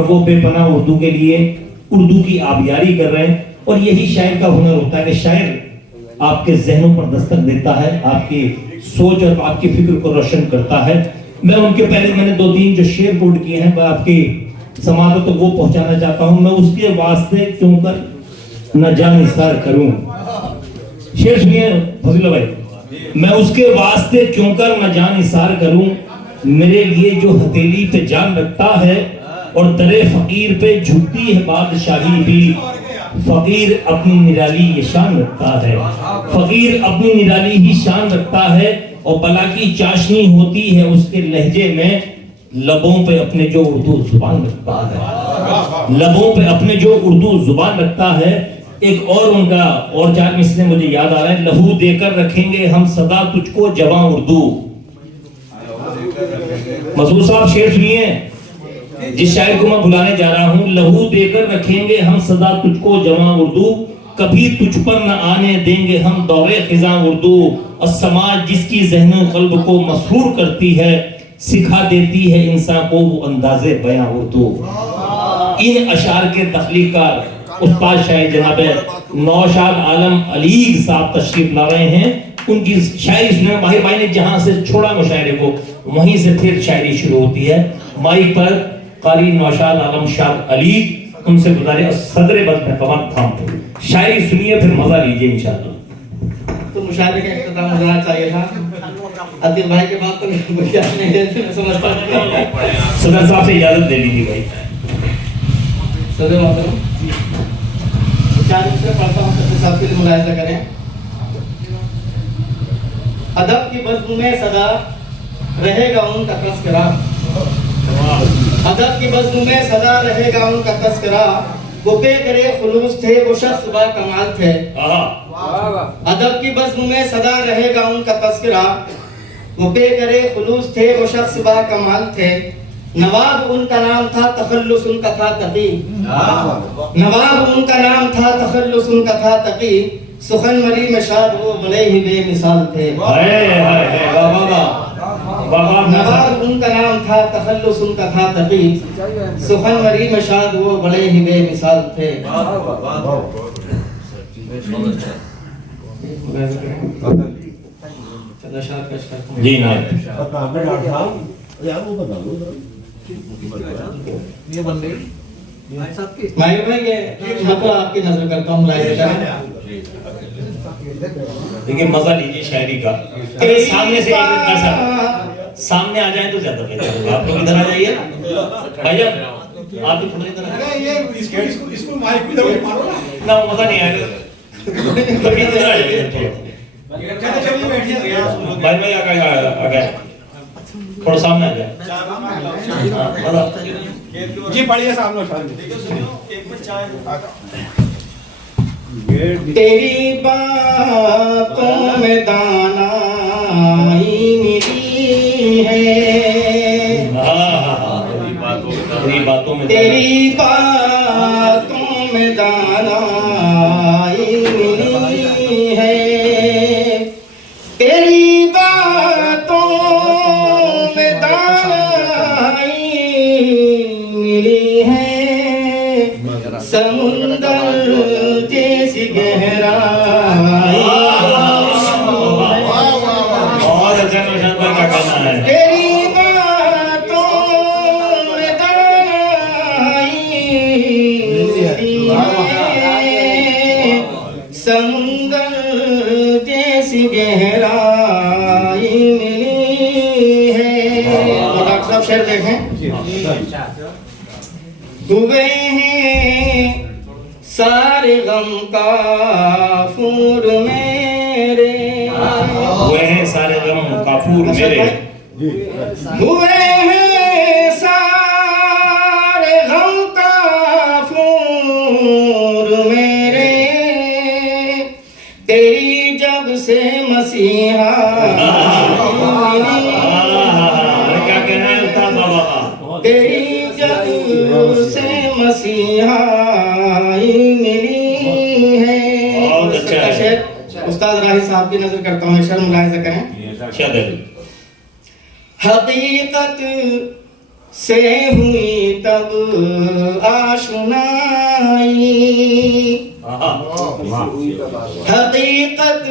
वो बेपनाह उर्दू के लिए उर्दू की आबियारी कर रहे हैं। और यही शायर का हुनर होता है कि शायर आपके जहनों पर दस्तक देता है, आपकी सोच और आपकी फिक्र को रोशन करता है। मैं उनके पहले मैंने 2-3 जो शेर कोड किए हैं मैं आपकी समाअत तक वो पहुंचाना चाहता हूं। मैं उसके वास्ते क्यों कर न जानिसार करूं, शेर सुनिए फजीला भाई। मैं उसके वास्ते क्यों कर न जानिसार करूं, मेरे लिए जो हथेली पे जान रखता है और दरे फकीर पे झुकती है बादशाही भी, फकीर अपनी निराली ये शान रखता है, फकीर अपनी निराली ही शान रखता है। और बला की चाशनी होती है उसके लहजे में, लबों पे अपने जो उर्दू जुबान रखता है, लबों पे अपने जो उर्दू जुबान रखता है। एक और उनका और 4 मिसरे मुझे याद आ रहा है। लहू देकर रखेंगे हम सदा तुझको जवां उर्दू। मसूद साहब शेर सुनिए, जिस शायर को मैं बुलाने जा रहा हूं। लहू देकर रखेंगे हम सदा तुझको जवां उर्दू, कभी तुझ पर न आने देंगे हम दौरे खिजा उर्दू। और समाज जिसकी ज़हन क़ल्ब को मसरूर करती है, सिखा देती है इंसान को वो अंदाज़े बयां उर्दू। इन अशार के तख्लीकार उस्ताद शायर जनाब नौशाद आलम अलीग साहब तशरीफ ला रहे हैं। उनकी शायरी सुने। माहिर भाई ने जहां से छोड़ा मुशायरे को वहीं से फिर शायरी शुरू होती है। माइक पर कारी नौशाद आलम शाह अली, उनसे गुजारिश सदर बल्द में कमर थाम शायरी सुनिए, फिर मजा लीजिए इंशाअल्लाह। तो मुशायरे का इख्तिताम हो जाना चाहिए था। अतीक भाई के बाद तो नहीं समझता। सदर साहब से इजाजत ले लीजिए भाई। सदर मोहतरम से पढ़ता हूँ, सबके साथ के लिए मुलाहिजा करें। अदब की बज़्म में सदा रहेगा उनका तस्करा, अदब की बज़्म में सदा रहेगा उनका तस्करा। वो बेगरे खुलूस थे, वो शख्स बा कमाल थे। अदब की बज़्म में सदा रहेगा उनका तस्करा, वो बेगरे खुलूस थे, वो शख्स बा कमाल थे। नवाब उनका नाम था, तखल्लुस उनका था तकी। नवाब उनका नाम था, तखल्लुस उनका था तकी। सुखन मरी में शाद वो बड़े ही बेमिसाल थे। नवाब उनका नाम था, तखल्लुस उनका था तकी। सुखन मरी में शाद वो बड़े ही बेमिसाल थे। जी ना ये बंदे माहिर भाई ये मतलब आपकी नजर करता हूँ। देखिए मजा लीजिए शायरी का। अरे सामने से सामने आ जाए तो ज्यादा बेहतर होगा। आप लोग इधर आ जाइए भैया, आप भी थोड़ा इधर। अरे ये इसको माइक भी दबा मारो ना, मजा नहीं आएगा। तो इधर आ जाइए चलिए चलिए बैठिए। भाई आ गए थोड़ा सामने आ जाए। जी पढ़िए सामने तेरी बातों में दानाई मिली है, तेरी बातों में तेरी बातों में दानाई मिली है। तेरी बातों में दानाई मिली है, समुंदर जैसी गहराई। बहुत अच्छा निशान पर क्या करना है। तेरी बातों में दानाई मिली है, समुंदर जैसी गहराई मिली है। डॉक्टर साहब शेर देखें। हुए हैं सारे गम काफूर मेरे, हुए हैं सारे गम काफूर मेरे, हुए हैं सारे गम काफूर मेरे। तेरी जब से मसीहा क्या कहना है उस्ताद बाबा का। तेरी जब से मसीहा मिली है। बहुत अच्छा है। उस्ताद राही साहब की नजर करता हूँ, शर्म मुलाहिजा करें। हकीकत से हुई तब हकीकत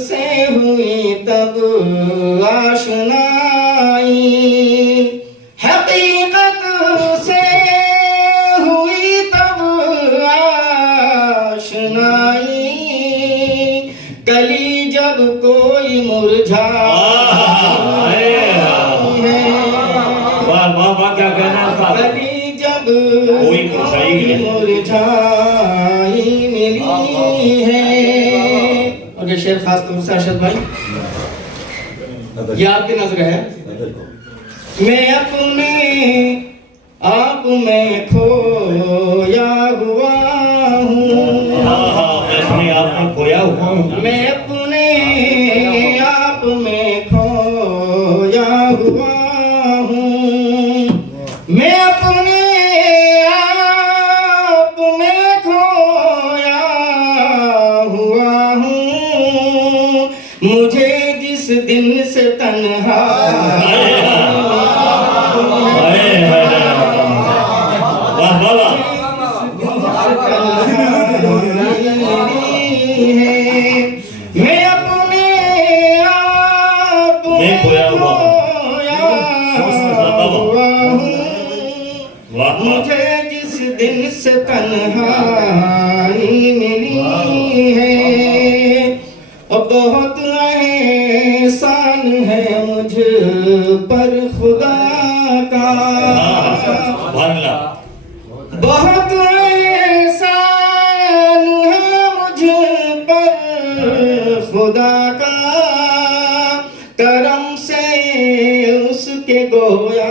से हुई तब आशनाई, हकीकत से हुई तब आशनाई, कली जब कोई मुरझा क्या कहना है? कली जब कोई मुरझाई मिली है। और ये शेर खास तौर से अरशद भाई ये आपकी नजर है। मैं अपने आप में खोया हुआ हूँ, अपने आप में खोया हुआ हूँ, मैं अपने आप में खोया हुआ हूँ, मैं अपने आप में खोया हुआ हूँ, मुझे जिस दिन से तन्हा मैं अपने आप में खोया हुआ हूँ, मुझे जिस दिन से तन्हाई मिली है, और बहुत एहसान है मुझ पर खुदा का, बहुत एहसान है मुझ पर खुदा का, करम से उसके गोया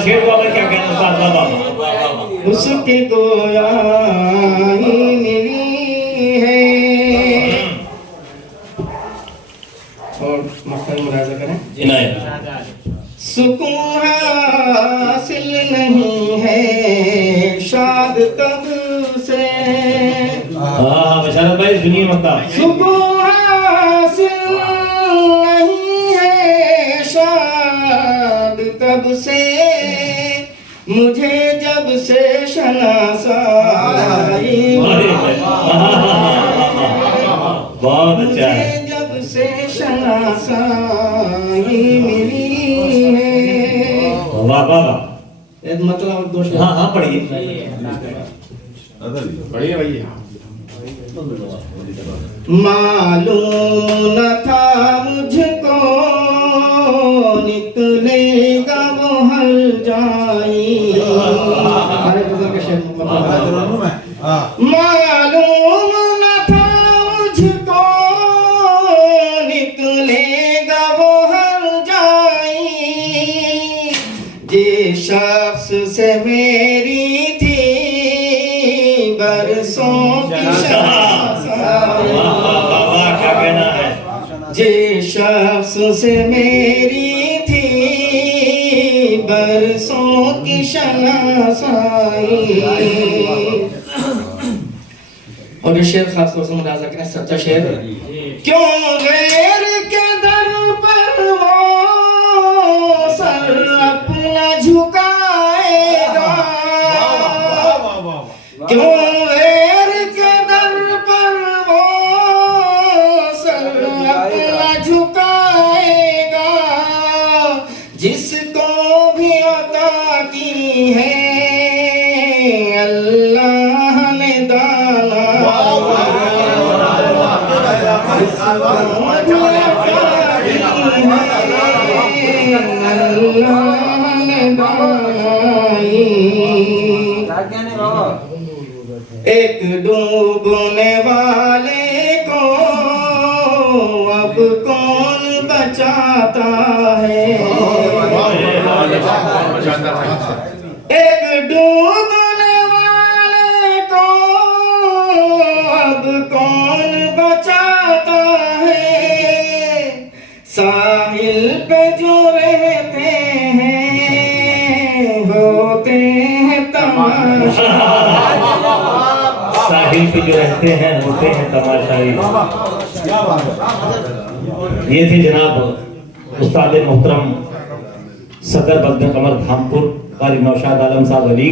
शेर बाबा क्या कहना? उसके गोया मिली है। और मक्खन मुलाजा करें। सुकून हासिल नहीं है शाद तब से, बशारत भाई सुनिए मतलब सुकून हासिल नहीं है शाद तब से, मुझे जब से शनासाई, बहुत अच्छा है, मुझे जब से शनासाई मिली है। वाह वाह वाह। एक मतलब दोस्त हाँ हाँ पढ़िए बढ़िया भैया। मालूम न था मुझको निकलेगा वो हल जाई, मालूम न था मुझको निकलेगा वो हल जाई, जिस शख्स से मेरी थी बरसों की क्या कहना है? जिस शख्स से मेरी थी बरसों की शनासाई। और ये शेर खास तौर से मुलाजा करें, सच्चा शेर। क्यों गैर के दर पर वो सर अपना झुकाएगा, क्यों गैर के दर पर वो सर अपना झुकाएगा, जिसको भी अता की है अल्लाह ने दाना, एक डूबने वाले को अब कौन बचाता है, एक डूबने वाले को अब कौन बचाता है, साहिल पे जो रहते हैं होते हैं तमाशा, साहिल पे जो रहते हैं होते हैं तमाशाई। ये थे जनाब उस्ताद मोहतरम सदर बद्र कमर धामपुर कारी नौशाद आलम साहब अली।